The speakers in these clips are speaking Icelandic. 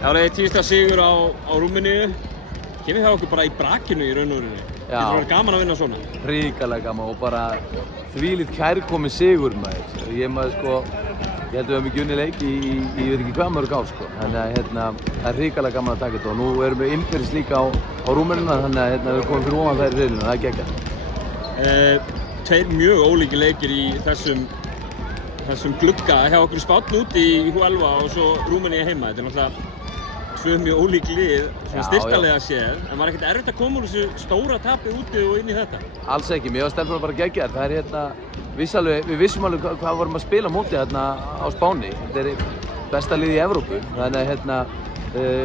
Það var tíðasta sigur á Rúmeníu. Kemur það okkur bara í brakinu í raun og veru. Getur verið gaman að vinna svona. Hrikalega gaman og bara þvílíkt kærkominn sigur maður. Ég held að við höfum ekki unnið leik í ég veit ekki hvað mörg ár sko. Þannig að það er hrikalega gaman að taka þetta og nú erum við innbyrðis líka á Rúmenina þannig að við komum fyrir ofan þær í riðlinu, það er geggjað. Tveir mjög ólíkir leikir í þessum glugga hjá okkur Spánn úti í Huelva og svo Rúmenía heima. Þetta er náttúrulega tvö mjög ólík lið, svona styrktalega séð, en var ekkert erfitt að koma úr þessu stóra tapi úti og inn í þetta? Alls ekki, mér var stelpurnar bara geggjaðar. Það er við vissum alveg hvað vorum að spila móti hérna á Spáni. Þetta er besta lið í Evrópu, þannig að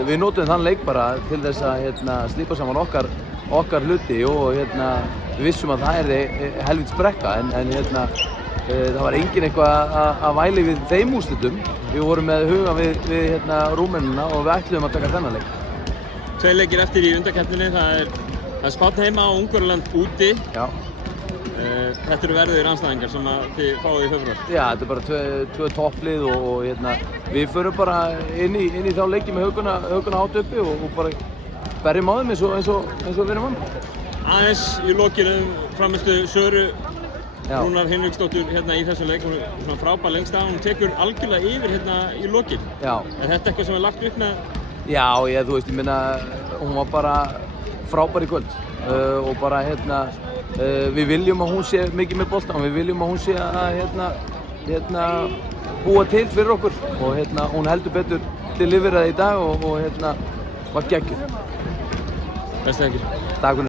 við notum þann leik bara til þess að slípa saman okkar hluti og við vissum að það er helvítis brekka, en það var enginn eitthvað að væli við þeim úrslitum. Við vorum með huga við Rúmenina og við ætluðum að taka þennan leik. Tveir leikir eftir í undankeppninni, það er Spánn heima og Ungverjaland úti. Já. Þetta eru verðugir andstæðingar sem þið fáið í febrúar. Já, þetta er bara tvö topplið og við förum bara inn í þá leiki með huguna hátt uppi og bara berjum á þeim eins og við erum vann. Aðeins í lokinu framistu Söru Rúnar Hinriksdóttur í þessum leik, hún er svona frábær lengst af, hún tekur algjörlega yfir í lokin. Já. Er þetta eitthvað sem er lagt upp með? Já, ég minna, hún var bara frábær í kvöld og bara við viljum að hún sé mikið með boltann, við viljum að hún sé að búa til fyrir okkur og hún heldur betur til yfir það í dag og var geggjuð. Bestu þakkir. Takk fyrir.